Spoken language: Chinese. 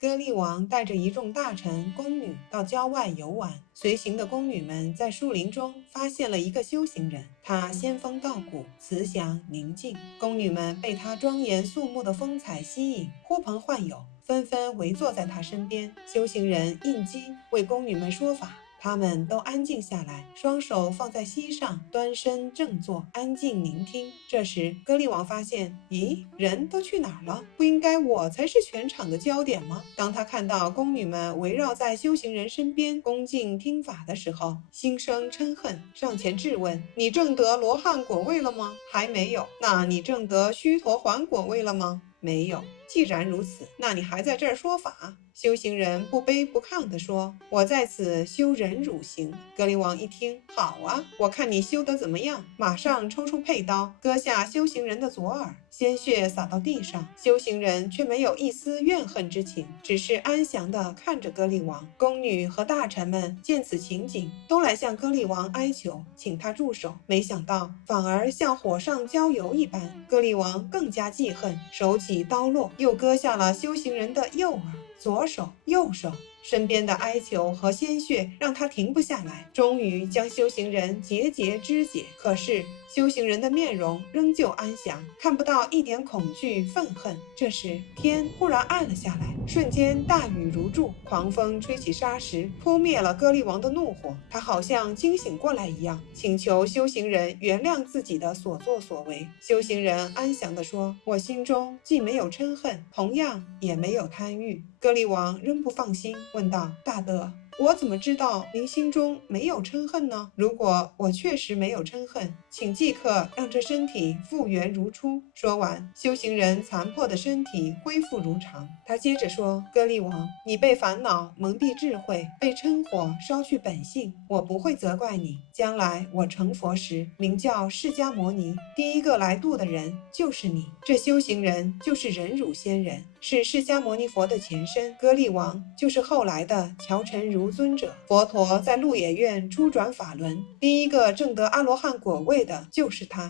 歌利王带着一众大臣、宫女到郊外游玩，随行的宫女们在树林中发现了一个修行人，他仙风道骨，慈祥宁静。宫女们被他庄严肃穆的风采吸引，呼朋唤友，纷纷围坐在他身边。修行人应机为宫女们说法，他们都安静下来，双手放在膝上，端身正坐，安静聆听。这时，歌利王发现，咦，人都去哪儿了？不应该我才是全场的焦点吗？当他看到宫女们围绕在修行人身边恭敬听法的时候，心生嗔恨，上前质问：你证得罗汉果位了吗？还没有。那你证得须陀洹果位了吗？没有。既然如此，那你还在这儿说法？修行人不卑不亢地说：我在此修忍辱行。歌利王一听，好啊，我看你修得怎么样。马上抽出佩刀，割下修行人的左耳，鲜血洒到地上。修行人却没有一丝怨恨之情，只是安详地看着歌利王。宫女和大臣们见此情景，都来向歌利王哀求，请他住手。没想到反而像火上浇油一般，歌利王更加记恨，手起刀落，又割下了修行人的右耳。左手、右手，身边的哀求和鲜血让他停不下来，终于将修行人节节肢解。可是修行人的面容仍旧安详，看不到一点恐惧愤恨。这时天忽然暗了下来，瞬间大雨如注，狂风吹起沙石，扑灭了歌利王的怒火。他好像惊醒过来一样，请求修行人原谅自己的所作所为。修行人安详地说：我心中既没有嗔恨，同样也没有贪欲。歌利王仍不放心，问道：大德，我怎么知道您心中没有嗔恨呢？如果我确实没有嗔恨，请即刻让这身体复原如初。说完，修行人残破的身体恢复如常。他接着说：歌利王，你被烦恼蒙蔽智慧，被嗔火烧去本性，我不会责怪你。将来我成佛时，名叫释迦牟尼，第一个来度的人就是你。这修行人就是忍辱仙人，是释迦牟尼佛的前身。歌利王就是后来的乔陈如尊者。佛陀在鹿野苑初转法轮，第一个证得阿罗汉果位的就是他。